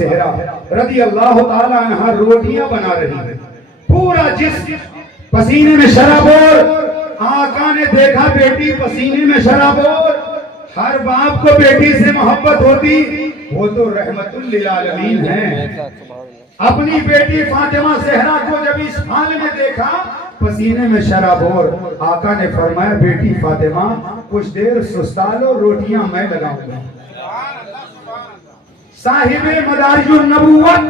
زہرا رضی اللہ تعالی عنہ روٹیاں بنا رہی ہے، پورا جسم پسینے میں شرابور۔ آقا نے دیکھا بیٹی پسینے میں شرابور، ہر باپ کو بیٹی سے محبت ہوتی، وہ تو رحمت للعالمین ہیں۔ اپنی بیٹی فاطمہ زہرا کو جب اس حال میں دیکھا پسینے میں شرابور، آقا نے فرمایا بیٹی فاطمہ کچھ دیر سستا لو، روٹیاں میں لگاؤں گا۔ صاحب مدارج النبوت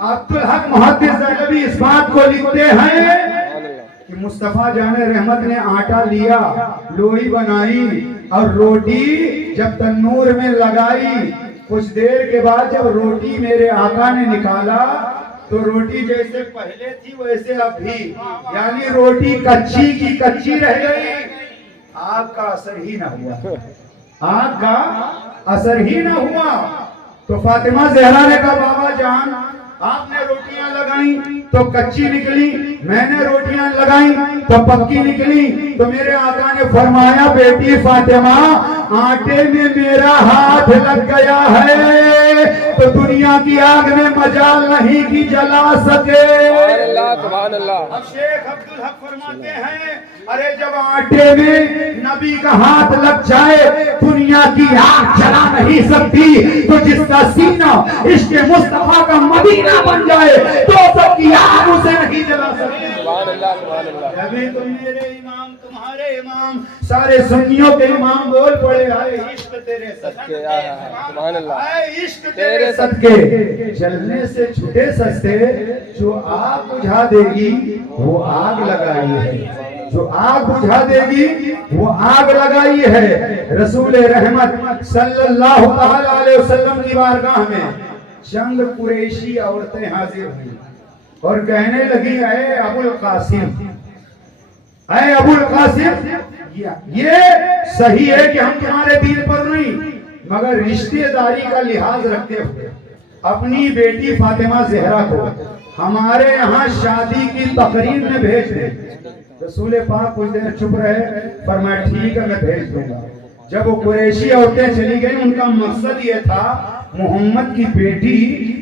عبدالحق محدث دہلوی اس بات کو لکھتے ہیں کہ مصطفیٰ جان رحمت نے آٹا لیا، لوئی بنائی اور روٹی جب تنور میں لگائی، کچھ دیر کے بعد جب روٹی میرے آقا نے نکالا تو روٹی جیسے پہلے تھی ویسے اب بھی، یعنی روٹی کچی کی کچی رہ گئی، آگ کا اثر ہی نہ ہوا، آگ کا اثر ہی نہ ہوا۔ تو فاطمہ زہرا نے کہا بابا جان آپ نے روٹیاں لگائیں تو کچی نکلی، میں نے روٹیاں لگائیں تو پکی نکلی، تو میرے آقا نے فرمایا بیٹی فاطمہ آٹے میں میرا ہاتھ لگ گیا ہے تو دنیا کی آگ میں مجال نہیں کی جلا سکے۔ سبحان اللہ۔ اب شیخ عبدالحق فرماتے ہیں ارے جب آٹے میں نبی کا ہاتھ لگ جائے دنیا کی آگ جلا نہیں سکتی، تو جس کا سینہ عشق مصطفیٰ کا مدینہ بن جائے تو سب کی آگ اسے نہیں جلا سکتی۔ سبحان اللہ سبحان اللہ۔ ابھی تم میرے امام تمہارے امام سارے سنیوں کے امام بول پڑے آئے عشق تیرے صدقے، سبحان اللہ، آئے عشق تیرے صدقے، جلنے سے چھٹے سستے، جو آگ بجھا دے گی وہ آگ لگائی ہے، جو آگ بجھا دے گی وہ آگ لگائی ہے۔ رسول رحمت صلی اللہ علیہ وسلم کی بارگاہ میں چند قریشی عورتیں حاضر ہوئی اور کہنے لگی اے ابو القاسم، اے ابو القاسم یہ صحیح ہے کہ ہم تمہارے دین پر نہیں مگر رشتہ داری کا لحاظ رکھتے ہوئے اپنی بیٹی فاطمہ زہرا کو ہمارے یہاں شادی کی تقریب میں بھیج دیں۔ رسول پاک کچھ دیر چپ رہے، فرمایا ٹھیک ہے میں بھیج دوں گا۔ جب وہ قریشی عورتیں چلی گئیں ان کا مقصد یہ تھا محمد کی بیٹی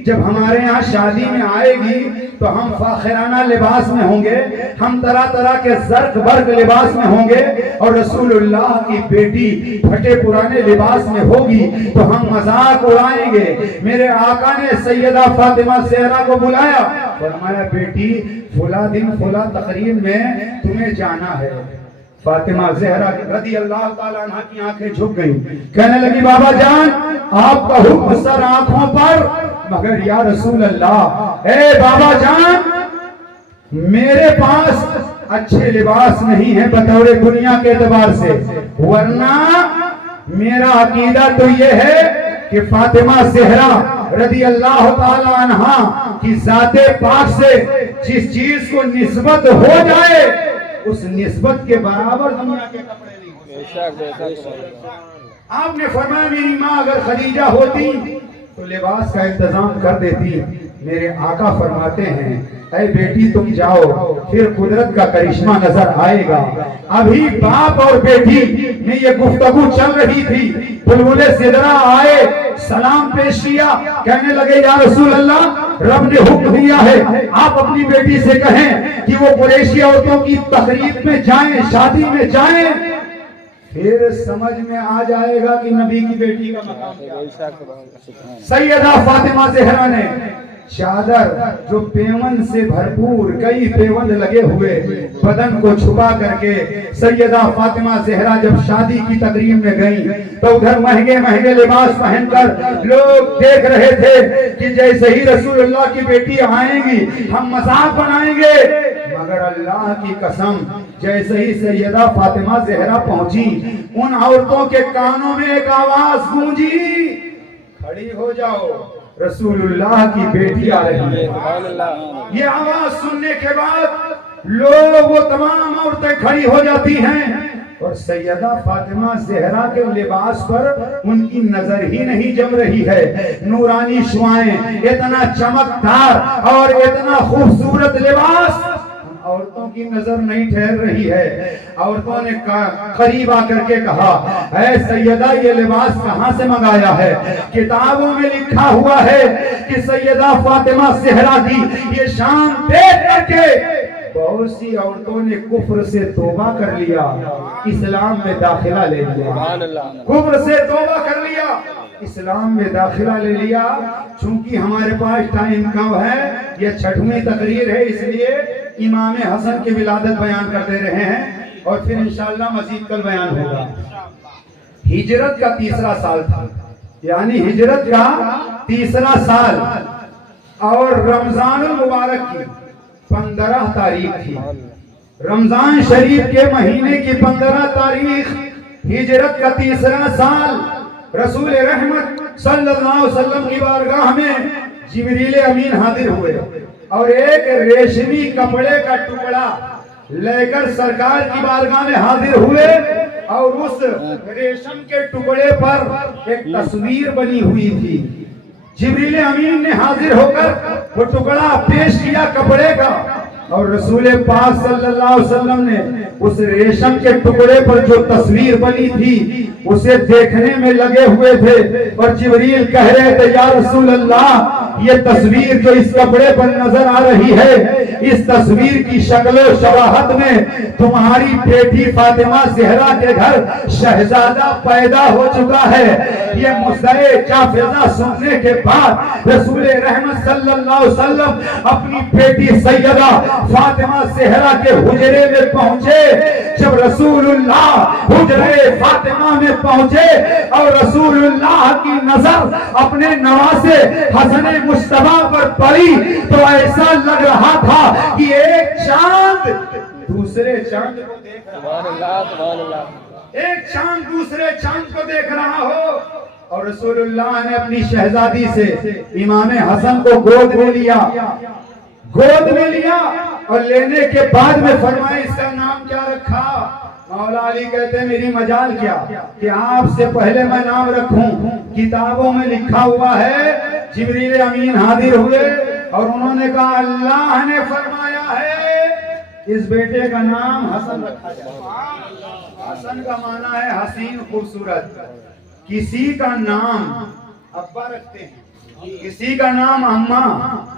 جب ہمارے یہاں شادی میں آئے گی تو ہم فاخرانہ لباس میں ہوں گے، ہم طرح طرح کے زرق برق لباس میں ہوں گے، اور رسول اللہ کی بیٹی پھٹے پرانے لباس میں ہوگی تو ہم مذاق اڑائیں گے۔ میرے آقا نے سیدہ فاطمہ زہرا کو بلایا، فرمایا بیٹی فلاں دن فلاں تقریب میں تمہیں جانا ہے۔ فاطمہ زہرا رضی اللہ تعالیٰ عنہ کی آنکھیں جھک گئیں، کہنے لگی بابا جان آپ کا حکم سر آنکھوں پر، مگر یا رسول اللہ اے بابا جان میرے پاس اچھے لباس نہیں ہے بطور دنیا کے اعتبار سے، ورنہ میرا عقیدہ تو یہ ہے کہ فاطمہ زہرا رضی اللہ تعالی عنہا کی ذات پاک سے جس چیز کو نسبت ہو جائے اس نسبت کے برابر دنیا کے کپڑے نہیں ہوتے۔ آپ نے فرمایا میری ماں اگر خدیجہ ہوتی تو لباس کا انتظام کر دیتی۔ میرے آقا فرماتے ہیں اے بیٹی تم جاؤ، پھر قدرت کا کرشمہ نظر آئے گا۔ ابھی باپ اور بیٹی میں یہ گفتگو چل رہی تھی، بلبل سدرا آئے، سلام پیش کیا، کہنے لگے یا رسول اللہ رب نے حکم دیا ہے آپ اپنی بیٹی سے کہیں کہ وہ قریشی عورتوں کی تقریب میں جائیں، شادی میں جائیں، پھر سمجھ میں آ جائے گا کہ نبی کی بیٹی کا مقام کیا ہے۔ سیدہ فاطمہ زہرا نے چادر جو پیون سے بھرپور کئی پیوند لگے ہوئے بدن کو چھپا کر کے سیدہ فاطمہ زہرا جب شادی کی تقریب میں گئی تو ادھر مہنگے مہنگے لباس پہن کر لوگ دیکھ رہے تھے کہ جیسے ہی رسول اللہ کی بیٹی آئیں گی ہم مذاق بنائیں گے، مگر اللہ کی قسم جیسے ہی سیدہ فاطمہ زہرا پہنچی ان عورتوں کے کانوں میں ایک آواز گونجی کھڑی ہو جاؤ رسول اللہ کی بیٹی آ رہی ہے۔ یہ آواز سننے کے بعد لوگ وہ تمام عورتیں کھڑی ہو جاتی ہیں اور سیدہ فاطمہ زہرا کے لباس پر ان کی نظر ہی نہیں جم رہی ہے۔ نورانی شعائیں، اتنا چمکدار اور اتنا خوبصورت لباس عورتوں کی نظر نہیں ٹھہر رہی ہے. عورتوں نے قریب آ کر کے کہا اے سیدہ یہ لباس کہاں سے منگایا ہے؟ کتابوں میں لکھا ہوا ہے کہ سیدہ فاطمہ زہرا کی یہ شان دیکھ کر کے بہت سی عورتوں نے کفر سے توبہ کر لیا, اسلام میں داخلہ لے لیا. کفر سے توبہ کر لیا, اسلام میں داخلہ لے لیا. چونکہ ہمارے پاس ٹائم کم ہے, یہ 6ویں تقریر ہے, اس لیے امام حسن کی ولادت بیان کرتے رہے ہیں اور پھر انشاءاللہ مزید کل بیان ہوگا. ہجرت کا 3را سال تھا, یعنی ہجرت کا 3را سال, اور رمضان المبارک کی 15 تاریخ تھی. رمضان شریف کے مہینے کی 15 تاریخ, ہجرت کا 3را سال. رسول رحمت صلی اللہ علیہ وسلم کی بارگاہ میں جبریل امین حاضر ہوئے اور ایک ریشمی کپڑے کا ٹکڑا لے کر سرکار کی بارگاہ میں حاضر ہوئے, اور اس ریشم کے ٹکڑے پر ایک تصویر بنی ہوئی تھی. جبریل امین نے حاضر ہو کر وہ ٹکڑا پیش کیا کپڑے کا, اور رسول پاک صلی اللہ علیہ وسلم نے اس ریشم کے ٹکڑے پر جو تصویر بنی تھی اسے دیکھنے میں لگے ہوئے تھے. اور جبریل کہہ رہے تھے یا رسول اللہ, یہ تصویر جو اس کپڑے پر نظر آ رہی ہے, اس تصویر کی شکل و شباہت میں تمہاری بیٹی فاطمہ زہرا کے گھر شہزادہ پیدا ہو چکا ہے. یہ مصدع جافزہ سننے کے بعد رسول رحمت صلی اللہ علیہ وسلم اپنی بیٹی سیدہ فاطمہ زہرا کے حجرے میں پہنچے. جب رسول اللہ حجرے فاطمہ میں پہنچے اور رسول اللہ کی نظر اپنے نواسے حسن مصطفیٰ پر پڑی تو ایسا لگ رہا تھا کہ ایک چاند دوسرے چاند کو دیکھ رہا, ایک چاند دوسرے چاند کو دیکھ رہا ہو. اور رسول اللہ نے اپنی شہزادی سے امام حسن کو گود میں لیا, اور لینے کے بعد میں فرمایا اس کا نام کیا رکھا؟ مولا علی کہتے ہیں میری مجال کیا کہ آپ سے پہلے میں نام رکھوں. کتابوں میں لکھا ہوا ہے جبریل امین حاضر ہوئے اور انہوں نے کہا اللہ نے فرمایا ہے اس بیٹے کا نام حسن رکھا جائے. حسن کا معنی ہے حسین خوبصورت. کسی کا نام ابا رکھتے ہیں, کسی کا نام اماں,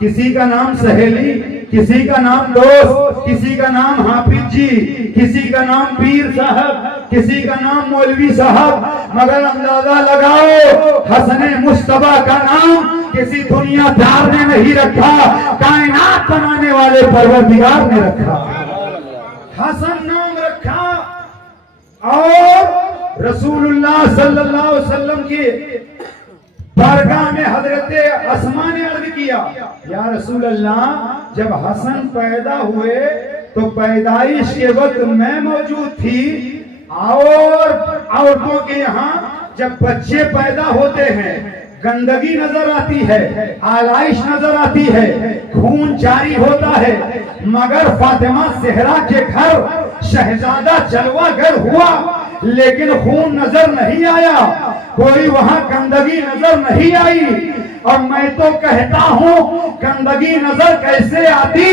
کسی کا نام سہیلی, کسی کا نام دوست, کسی کا نام حافظ جی, کسی کا نام پیر صاحب, کسی کا نام مولوی صاحب. مگر اندازہ لگاؤ حسن مصطفیٰ کا نام کسی دنیا دار نے نہیں رکھا, کائنات بنانے والے پروردگار نے رکھا. حسن نام رکھا. اور رسول اللہ صلی اللہ علیہ وسلم کی بارگاہ میں حضرت اسماء نے عرض کیا یا رسول اللہ, جب حسن پیدا ہوئے تو پیدائش کے وقت میں موجود تھی, اور عورتوں کے یہاں جب بچے پیدا ہوتے ہیں گندگی نظر آتی ہے, آلائش نظر آتی ہے, خون جاری ہوتا ہے. مگر فاطمہ زہرا کے گھر شہزادہ جلوہ گر ہوا لیکن خون نظر نہیں آیا, کوئی وہاں گندگی نظر نہیں آئی. اور میں تو کہتا ہوں گندگی نظر کیسے آتی,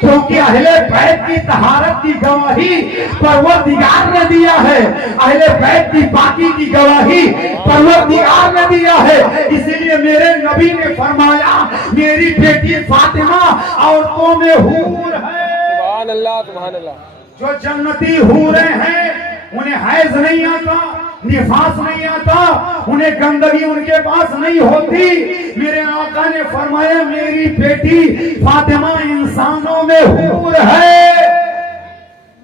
کیونکہ اہل بیت کی طہارت کی گواہی پروردگار نے دیا ہے, اہل بیت کی پاکی کی گواہی پروردگار نے دیا ہے. اسی لیے میرے نبی نے فرمایا میری بیٹی فاطمہ عورتوں میں حور ہے. سبحان اللہ, سبحان اللہ. جو جنتی حوریں ہیں انہیں حیض نہیں آتا, نفاس نہیں آتا, انہیں گندگی ان کے پاس نہیں ہوتی. میرے آقا نے فرمایا میری بیٹی فاطمہ انسانوں میں حور ہے.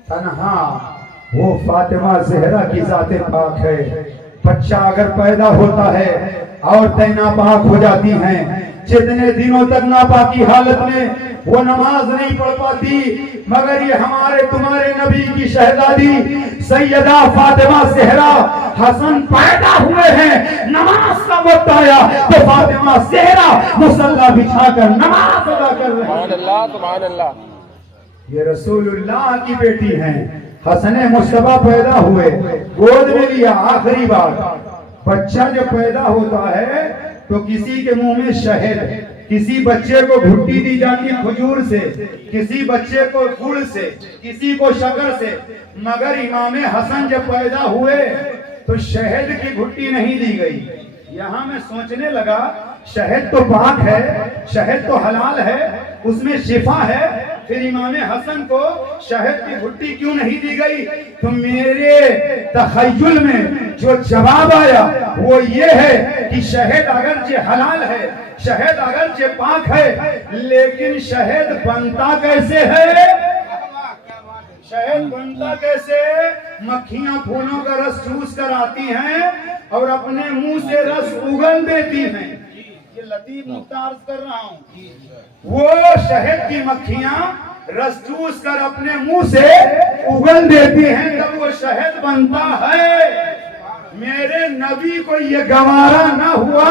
تنہا وہ فاطمہ زہرا کی ذات پاک ہے. بچہ اگر پیدا ہوتا ہے عورتیں ناپاک ہو جاتی ہیں, جتنے دنوں تک ناپاکی حالت میں وہ نماز نہیں پڑھ پاتی. مگر یہ ہمارے تمہارے نبی کی شہزادی سیدہ فاطمہ زہرا حسن پیدا ہوئے ہیں, نماز کا وقت آیا تو فاطمہ زہرا مصلی بچھا کر نماز ادا کر رہے ہیں. سبحان اللہ, سبحان اللہ. یہ رسول اللہ کی بیٹی ہیں. حسن مصطفیٰ پیدا ہوئے, گود میں لیا. آخری بات, بچہ جب پیدا ہوتا ہے تو کسی کے منہ میں شہد کسی بچے کو گھٹی دی جاتی کھجور سے، کسی بچے کو گڑ سے، کسی کو شکر سے، مگر امام حسن جب پیدا ہوئے تو شہد کی گھٹی نہیں دی گئی۔ یہاں میں سوچنے لگا شہد تو پاک ہے، شہد تو حلال ہے، اس میں شفا ہے، پھر امام حسن کو شہد کی گھٹی کیوں نہیں دی گئی؟ تو میرے تخیل میں جو جواب آیا وہ یہ ہے کہ شہد اگرچہ حلال ہے، شہد اگرچہ پاک ہے، لیکن شہد بنتا کیسے ہے؟ شہد بنتا کیسے؟ مکھیاں پھولوں کا رس چوس کر آتی ہیں اور اپنے منہ سے رس اگل دیتی ہیں۔ یہ لطیف نکتہ عرض کر رہا ہوں۔ وہ شہد کی مکھیاں رس چوس کر اپنے منہ سے اگل دیتی ہیں، تب وہ شہد بنتا ہے۔ میرے نبی کو یہ گوارا نہ ہوا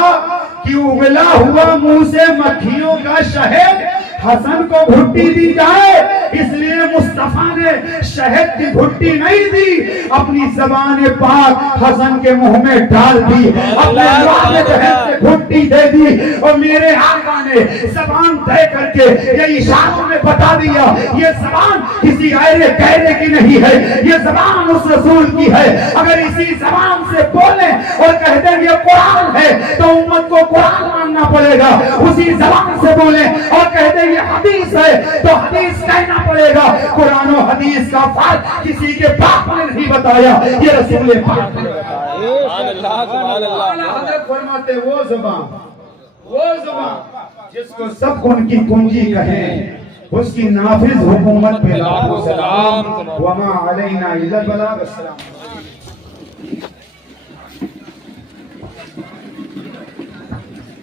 کہ اگلا ہوا منہ سے مکھیوں کا شہد حسن کو گھٹی دی جائے، اس لیے مصطفیٰ نے شہد کی گھٹی نہیں دی، اپنی زبان پاک حسن کے منہ میں ڈال دی، اپنے والد سے گھٹی دے دی، اور میرے آقا نے زبان طے کر کے یہ اشاروں میں بتا دیا یہ زبان کسی غیر غیرے کی نہیں ہے، یہ زبان اس رسول کی ہے۔ اگر اسی زبان سے بولیں اور کہہ دیں یہ قرآن ہے تو امت کو قرآن ماننا پڑے گا، اسی زبان سے بولیں اور کہہ دیں یہ حدیث ہے تو حدیث کہنا پڑے گا۔ قرآن و حدیث کا فرق کسی کے باپ نے نہیں بتایا، یہ رسول پاک نے بتایا۔ سبحان اللہ سبحان اللہ۔ حضرت فرماتے وہ زبان جس کو سب ان کی کنجی کہیں، اس کی نافذ حکومت پہ لاکھوں سلام، وما علینا الا البلاغ۔ السلام۔